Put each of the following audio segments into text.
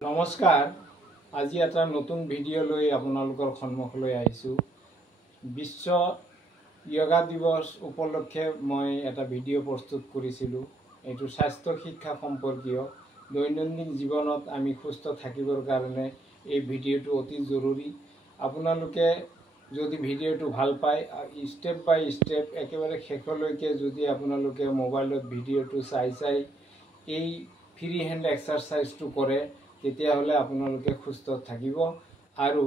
নমস্কাৰ আজি এটা নতুন ভিডিঅ' লৈ আপোনালোকৰ সন্মুখলৈ আহিছোঁ। বিশ্ব য়োগা দিৱস উপলক্ষে মই এটা ভিডিঅ' প্ৰস্তুত কৰিছিলোঁ। এইটো স্বাস্থ্য শিক্ষা সম্পৰ্কীয়। দৈনন্দিন জীৱনত আমি সুস্থ থাকিবৰ কাৰণে এই ভিডিঅ'টো অতি জৰুৰী। আপোনালোকে যদি ভিডিঅ'টো ভাল পায় ষ্টেপ বাই ষ্টেপ একেবাৰে শেষলৈকে যদি আপোনালোকে মোবাইলত ভিডিঅ'টো চাই এই ফ্ৰী হেণ্ড এক্সাৰচাইজটো কৰে তেতিয়াহ'লে আপোনালোকে সুস্থ থাকিব। আৰু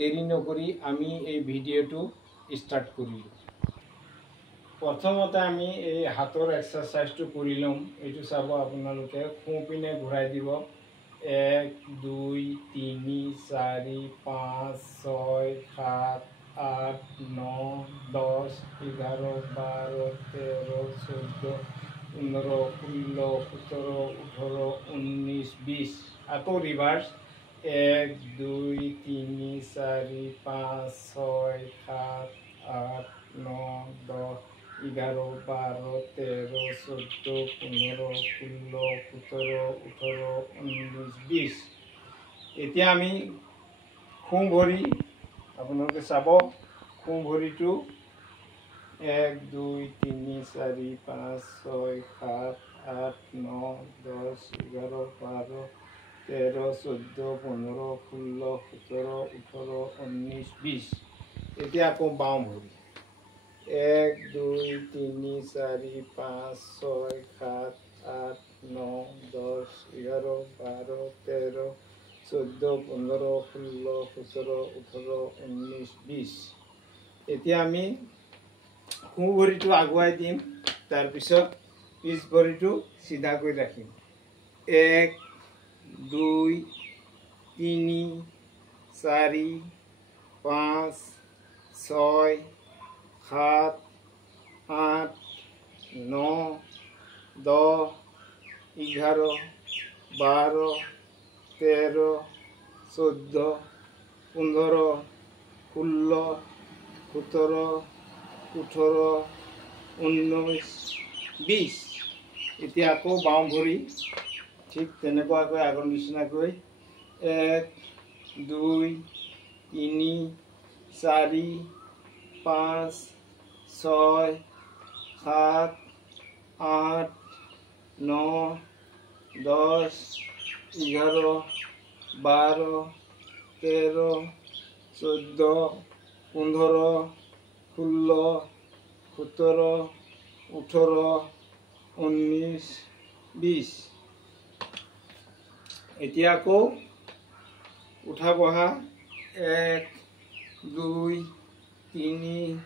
দেৰি নকৰি আমি এই ভিডিঅ'টো ষ্টাৰ্ট কৰিলোঁ। প্ৰথমতে আমি এই হাতৰ এক্সাৰচাইজটো কৰি ল'ম। এইটো চাব আপোনালোকে সোঁপিনে ঘূৰাই দিব। 1 2 3 4 5 6 7 8 9 10 11 12 13 14 15 16 17 18 19 20 আকৌ ৰিভাৰ্চ 1 2 3 4 5 6 7 8 9 10 11 12 13 14 15 16 17 18 19 20 এতিয়া আমি সোঁ ভৰি আপোনালোকে চাব সোঁ ভৰিটো 1 2 3 4 5 6 7 8 9 10 11 12 13 14 15 16 17 18 19 20 এতিয়া আকৌ বাওঁ ভৰি 1 2 3 4 5 6 7 8 9 10 11 12 13 14 15 16 17 18 19 20 এতিয়া আমি সোঁ ভৰিটো আগুৱাই দিম। তাৰপিছত পিছ ভৰিটো চিধাকৈ ৰাখিম। 1 2 3 4 5 6 7 8 9 10 11 12 13 14 15 16 17 18 19 20 এতিয়া আকৌ বাওঁ ভৰি ঠিক তেনেকুৱাকৈ আগৰ নিচিনাকৈ 1 2 3 4 5 6 7 8 9 10 11 12 13 14 15 16 17 18 19 20 এতিয়া আকৌ উঠা বহা 1 2 3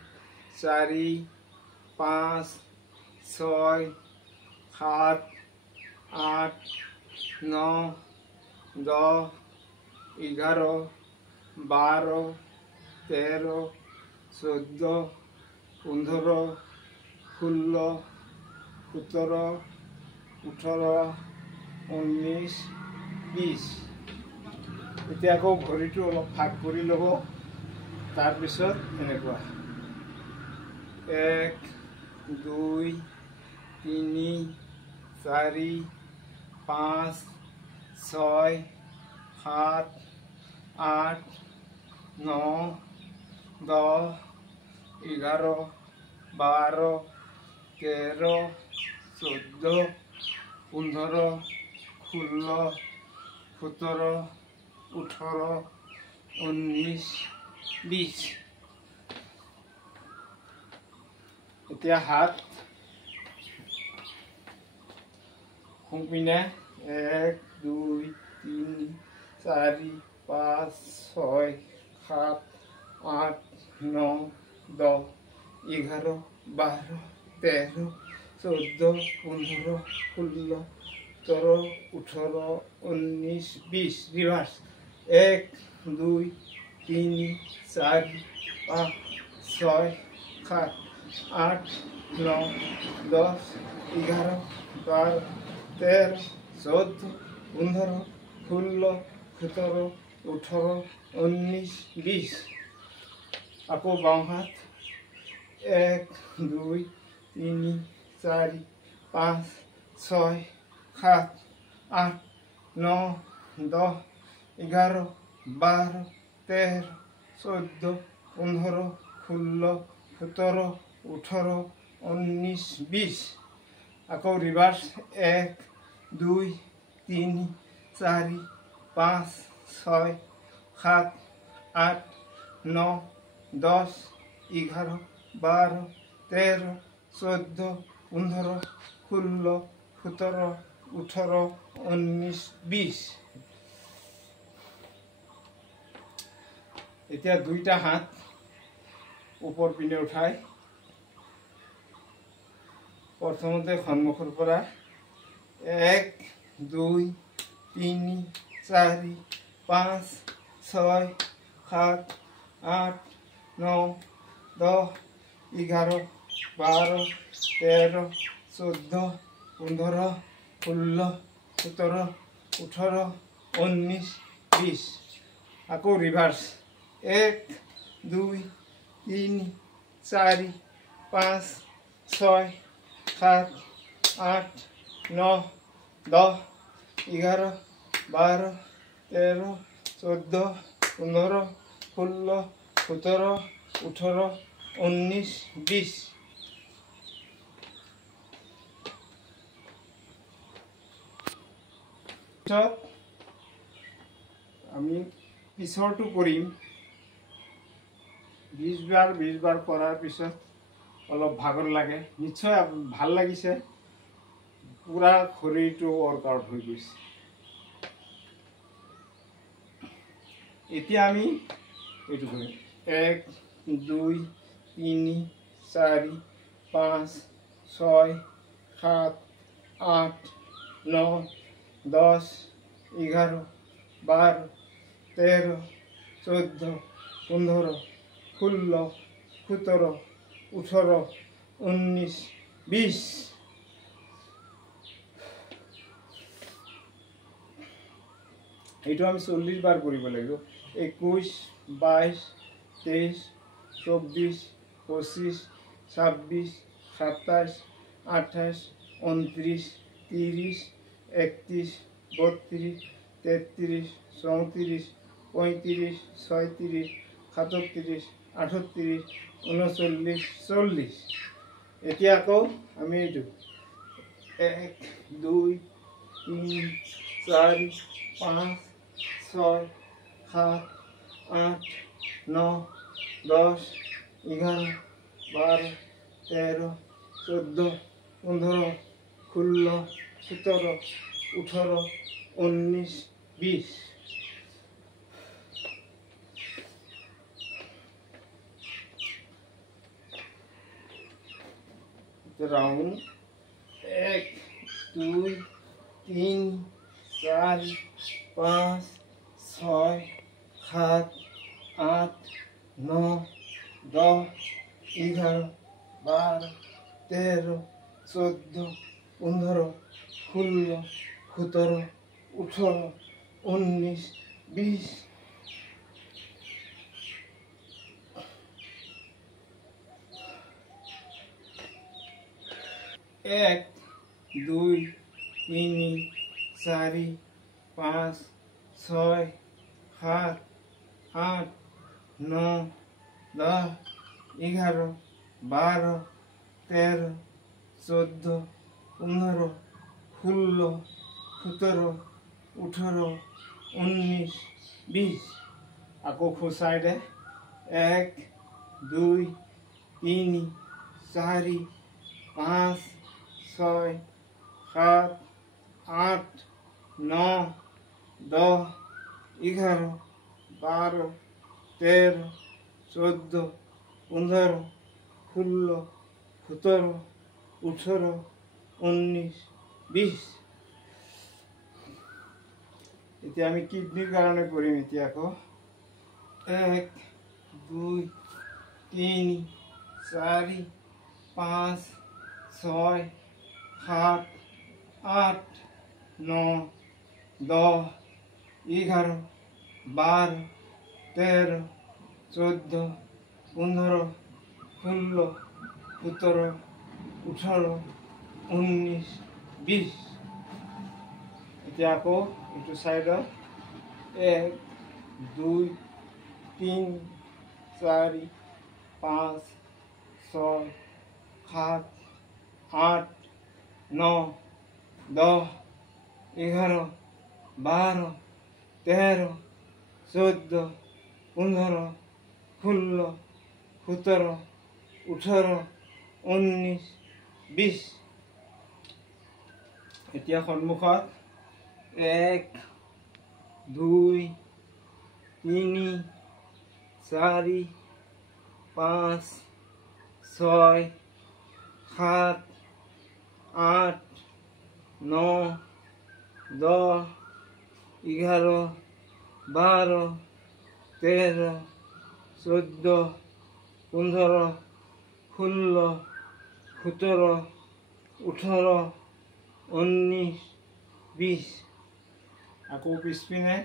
4 5 6 7 8 9 10 11 12 13 14 15 16 17 18 19 20 এতিয়া আকৌ ভৰিটো অলপ ফাক কৰি ল'ব। তাৰপিছত এনেকুৱা 1 2 3 4 5 6 7 8 9 10 11 12 13 14 15 16 17 18 19 20 এতিয়া হাত সোঁপিনে 1 2 3 4 5 6 7 8 9 10 11 12 13 14 15 16 17 18 19 20 ৰিভাৰ্চ 1 2 3 4 5 6 7 8 9 10 11 12 13 14 15 16 17 18 19 20 আকৌ বাওঁ হাত 1 2 3 4 5 6 7 8 9 10 11 12 13 14 15 16 17 18 19 20 আকৌ ৰিভাৰ্ছ 1 2 3 4 5 6 7 8 9 10 11 12 13 14 15 16 17 18 19 20 এতিয়া দুইটা হাত ওপৰ পিনে উঠাই প্ৰথমতে সন্মুখৰ পৰা 1 2 3 4 5 6 7 8 9 10 11 12 13 14 15 16 17 18 19 20 আকৌ ৰিভাৰ্ছ 1 2 3 4 5 6 7 8 9 10 11 12 13 14 15 16 17 18 19 20 আমি পিছৰটো কৰিম 20 বাৰ কৰাৰ পিছত অলপ ভাগৰ লাগে নিশ্চয় ভাল লাগিছে পুৰা শৰীৰটো ৱৰ্কআউট হৈ গৈছে এতিয়া আমি এইটো কৰিম 1 2 3 4 5 6 7 8 9 10 11 12 13 14 15 16 17 18 19 20 এইটো আমি 40 বাৰ কৰিব লাগিব 21 22 23 24 25 26 27 28 29 30 31 32 33 34 35 36 37 38 39 40 এতিয়া আকৌ আমি এইটো 1 2 3 4 5 6 7 8 9 10 11 12 13 14 15 16 17 18 19 20 राउंड 1 2 3 4 5 6 7 8 9 10 11 12 13 14 15 16 17 18 19 20 1 2 3 4 5 6 7 8 9 10 11 12 13 14 15 16 17 18 19 20 আকৌ খোসাই দে 1 2 3 4 5 6 7 8 9 10 11 12 13 14 15 16 17 18 19 20 এতিয়া আমি কিডনিৰ কাৰণে কৰিম এতিয়া আকৌ 1 2 3 4 5 6 7 8 9 10 11 12 13 14 15 16 17 18 19 20 এতিয়া আকৌ এইটো সাইডত 1 2 3 4 5 6 7 8 9 10 11 12 13 14 15 16 17 18 19 20 এতিয়া সন্মুখত 1 2 3 4 5 6 7 8 9 10 11 12 13 14 15 16 17 18 19 20 আকৌ পিছপিনে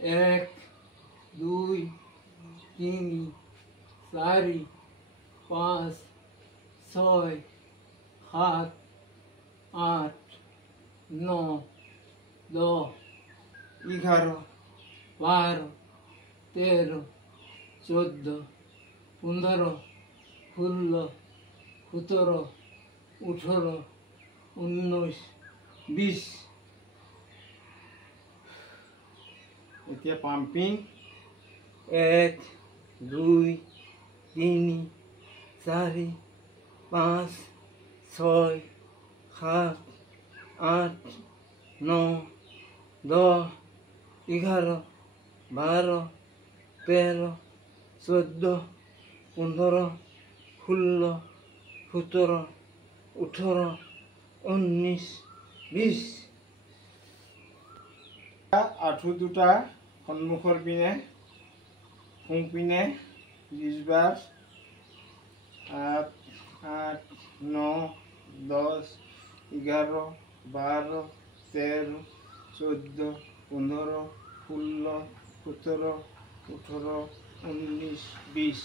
1 2 3 4 5 6 7 8 9 10 11 12 13 14 15 16 17 18 19 20 এতিয়া পাম্পিং 1 2 3 4 5 6 7 8 9 10 11 12 13 14 15 16 17 18 19 20 আঁঠু দুটা সন্মুখৰ পিনে সোঁ পিনে 20 বাৰ 8 8 9 10 11 12 13 14 15 16 17 18 19 20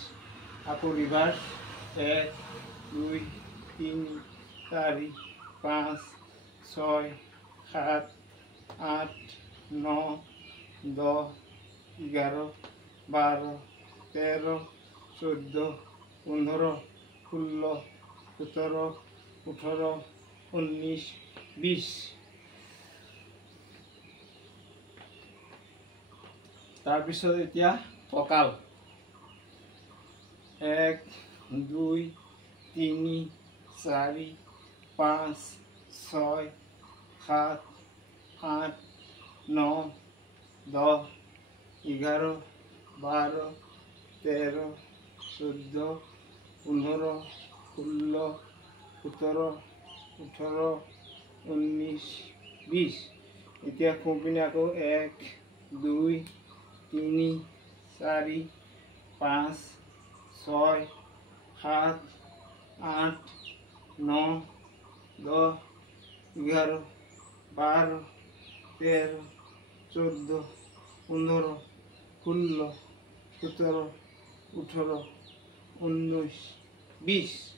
আকৌ ৰিভাৰ্ছ 1 2 3 4 5 6 7 8 9 10 11 12 13 14 15 16 17 18 19 20 তাৰপিছত এতিয়া কঁকাল 1 2 3 4 5 6 7 8 9 10 11 12 13 14 15 16 17 18 19 20 এতিয়া সোঁপিনে আকৌ 1 2 3 4 5 6 7 8 9 10 11 12 13 14 15 16 17 18 19 20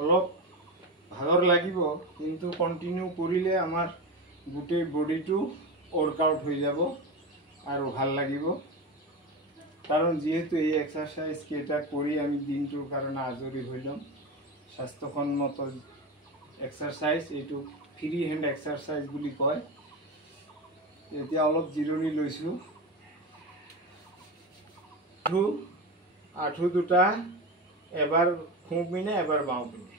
অলপ ভাগৰ লাগিব কিন্তু কন্টিনিউ কৰিলে আমাৰ গোটেই বডিটো ৱৰ্কআউট হৈ যাব আৰু ভাল লাগিব কাৰণ যেহেতু এই এক্সাৰসাইজ কেইটা কৰি আমি দিনটোৰ কাৰণে আজৰি হৈ ল'ম স্বাস্থ্যসন্মত এক্সাৰসাইজ এইটো ফ্ৰী হেণ্ড এক্সাৰসাইজ বুলি কয় এতিয়া অলপ জিৰণি লৈছোঁ আঁঠু দুটা এবাৰ সোঁ পিনে এবাৰ বাওঁ পিনে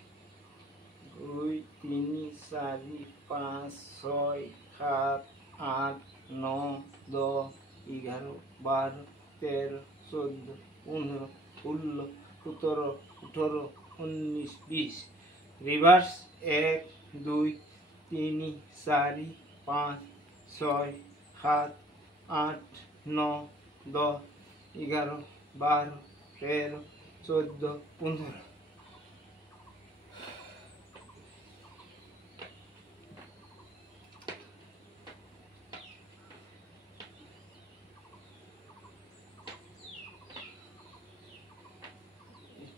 2 3 4 5 6 7 8 9 10 11 12 13 14 15 16 17 18 19 20 ৰিভাৰ্ছ 1 2 3 4 5 6 7 8 9 10 11 12 13 14 15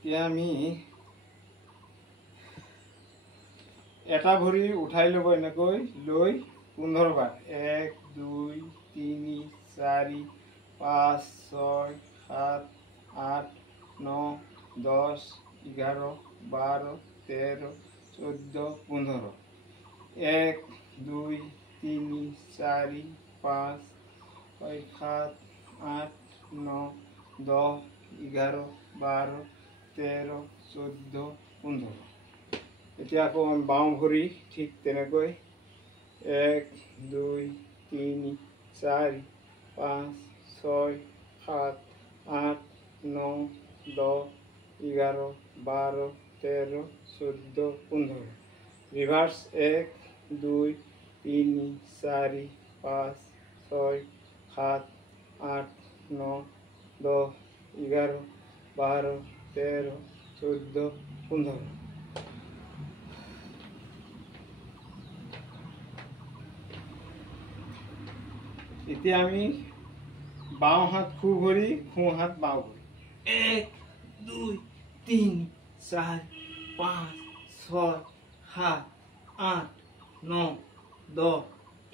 এতিয়া আমি এটা ভৰি উঠাই ল'ব এনেকৈ লৈ 15 বাৰ 1 2 3 4 5 6 7 8 9 10 11 12 13 14 15 1 2 3 4 5 6 7 8 9 10 11 12 13 14 15 এতিয়া আকৌ বাওঁ ভৰি ঠিক তেনেকৈ 1 2 3 4 5 6 7 8 9 10 11 12 13 14 15 ৰিভাৰ্ছ 1 2 3 4 5 6 7 8 9 10 11 12 13 14 15 এতিয়া আমি বাওঁ হাত খু ভৰি সোঁ হাত বাওঁ ভৰি 1 2 3 4 5 6 7 8 9 10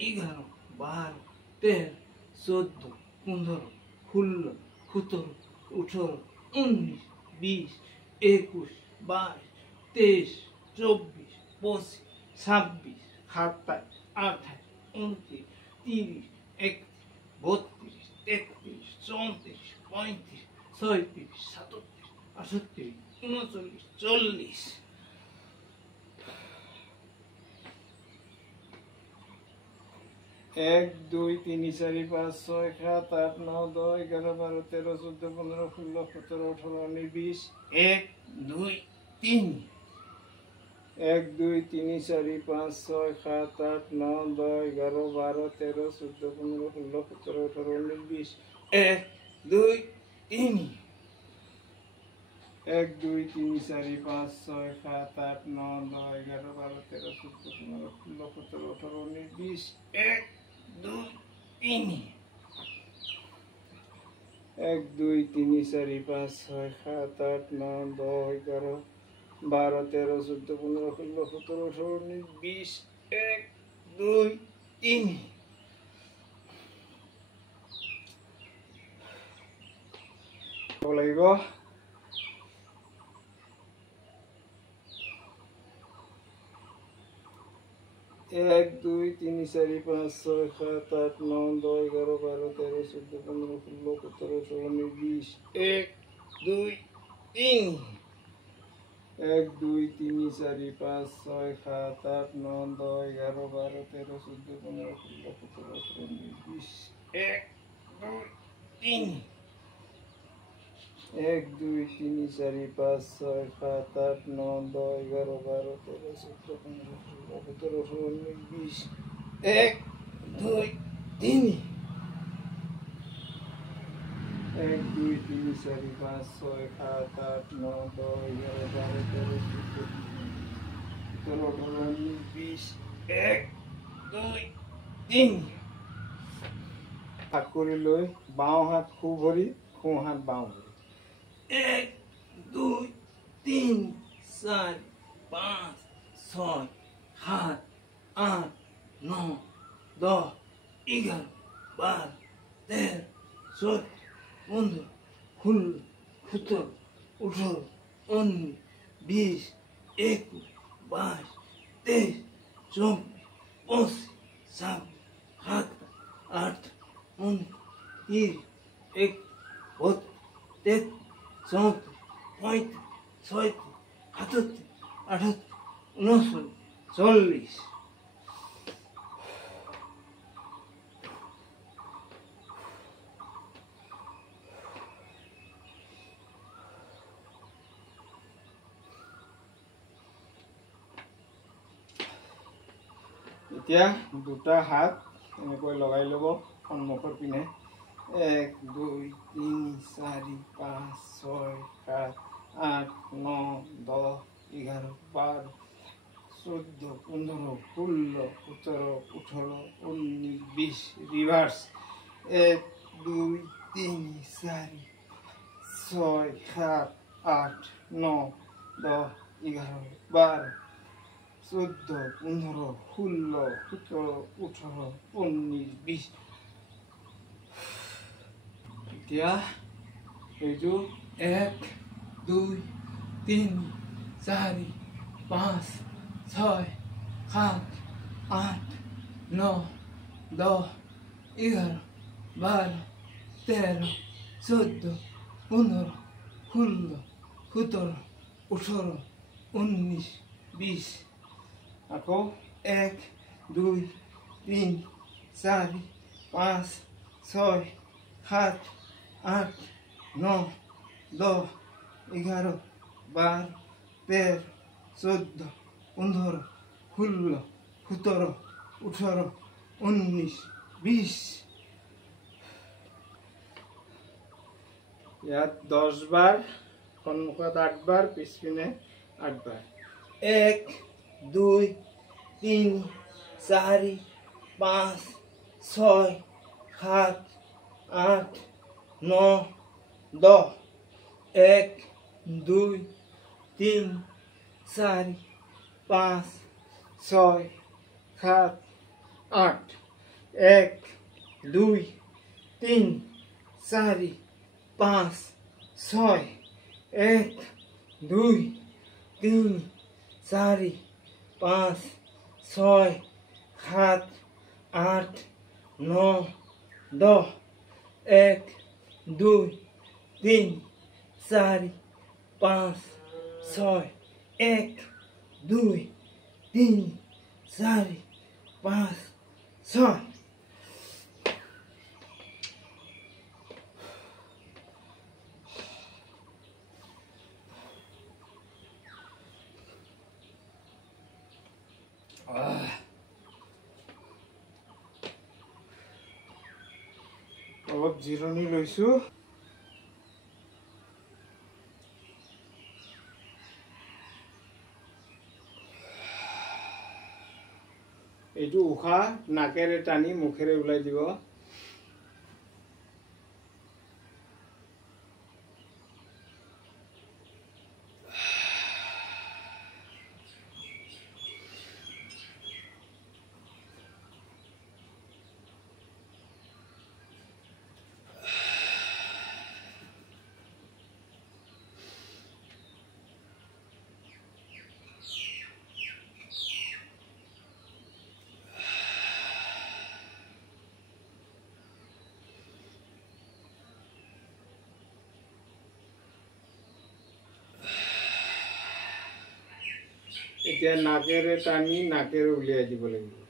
11 12 13 14 15 16 17 18 19 20 21 22 23 24 25 26 27 28 29 30 31 32 33 34 35 36 37 38 39 40 1 2 3 4 5 6 7 8 9 10 11 12 13 14 15 16 17 18 19 20 1 2 3 1 2 3 4 5 6 7 8 9 10 11 12 13 14 15 16 17 18 19 20 1 2 3 1 2 3 4 5 6 7 8 9 10 11 12 13 14 15 16 17 18 19 20 1 2 3 1 2 3 4 5 6 7 8 9 10 11 12 13 14 15 16 17 18 19 20 1 2 3 লাগিব 1 2 3 4 5 6 7 8 9 10 11 12 13 14 15 16 17 18 19 20 1 2 3 1 2 3 4 5 6 7 8 9 10 11 12 13 14 15 16 17 18 19 20 1 2 3 1 2 3 4 5 6 7 8 9 10 11 12 13 14 15 16 17 18 19 20 1 2 3 1 2 3 4 5 6 7 8 9 10 11 12 13 14 15 18 19 20 1 2 3 হাত কৰি লৈ বাওঁ হাত খু ভৰি সোঁ হাত বাওঁ ভৰি 1 2 3 4 5 6 7 8 9 10 11 12 13 14 15 16 17 18 19 20 21 22 23 24 25 26 27 28 29 30 31 32 33 34 35 36 37 38 39 40 এতিয়া দুটা হাত এনেকৈ লগাই ল'ব সন্মুখৰ পিনে 1 2 3 4 5 6 7 8 9 10 11 12 14 15 16 17 18 19 20 ৰিভাৰ্ছ 1 2 3 4 6 7 8 9 10 11 12 14, 15, 16, 17, 18, 19, 20 এতিয়া এইটো 1, 2, 3, 4, 5, 6, 7, 8, 9, 10, 11, 12, 13, 14, 15, 16, 17, 18, 19, 20 আকৌ 1, 2, 3, 4, 5, 6, 7, 8, 9, 10, 11, 12, 13, 14, 15, 16, 17, 18, 19, 20 ইয়াত 10 বাৰ সন্মুখত 8 বাৰ পিছপিনে 8 বাৰ 1, 2, 3, 4, 5, 6, 7, 8, 9, 10 1, 2, 3, 4, 5, 6, 7, 8 1, 2, 3, 4, 5, 6 1, 2, 3, 4, 5, 6, 7, 8, 9, 10 1, 2, 3, 4, 5, 6 1, 2, 3, 4, 5, 6 অলপ জিৰণি লৈছো এইটো উশাহ নাকেৰে টানি মুখেৰে ওলাই দিব এতিয়া নাকেৰে টানি নাকেৰে উলিয়াই দিব লাগিব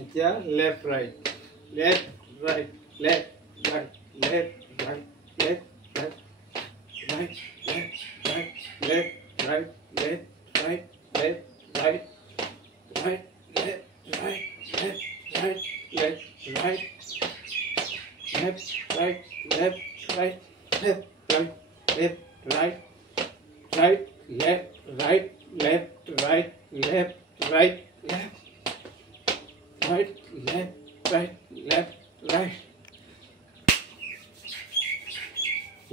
এতিয়া left right left right left right left right left right right left right left right left right left right right left right left right left right left right left right left right left right right left right left right left right left right left right left right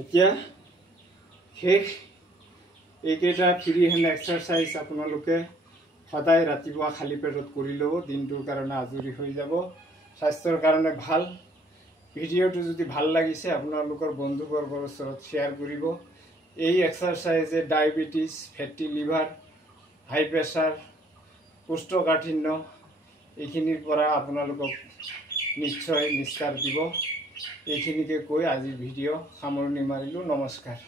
এতিয়া শেষ এইকেইটা free hand exercise আপোনালোকে সদায় ৰাতিপুৱা খালী পেটত কৰি ল'ব দিনটোৰ কাৰণে আজৰি হৈ যাব স্বাস্থ্যৰ কাৰণে ভাল ভিডিঅ'টো যদি ভাল লাগিছে আপোনালোকৰ বন্ধুবৰ্গৰ ওচৰত শ্বেয়াৰ কৰিব এই এক্সাৰচাইজে ডায়েবেটিছ ফেটি লিভাৰ হাই প্ৰেছাৰ কোষ্ঠকাঠিন্য এইখিনিৰ পৰা আপোনালোকক নিশ্চয় নিস্তাৰ দিব এইখিনিকে কৈ আজিৰ ভিডিঅ' সামৰণি মাৰিলোঁ নমস্কাৰ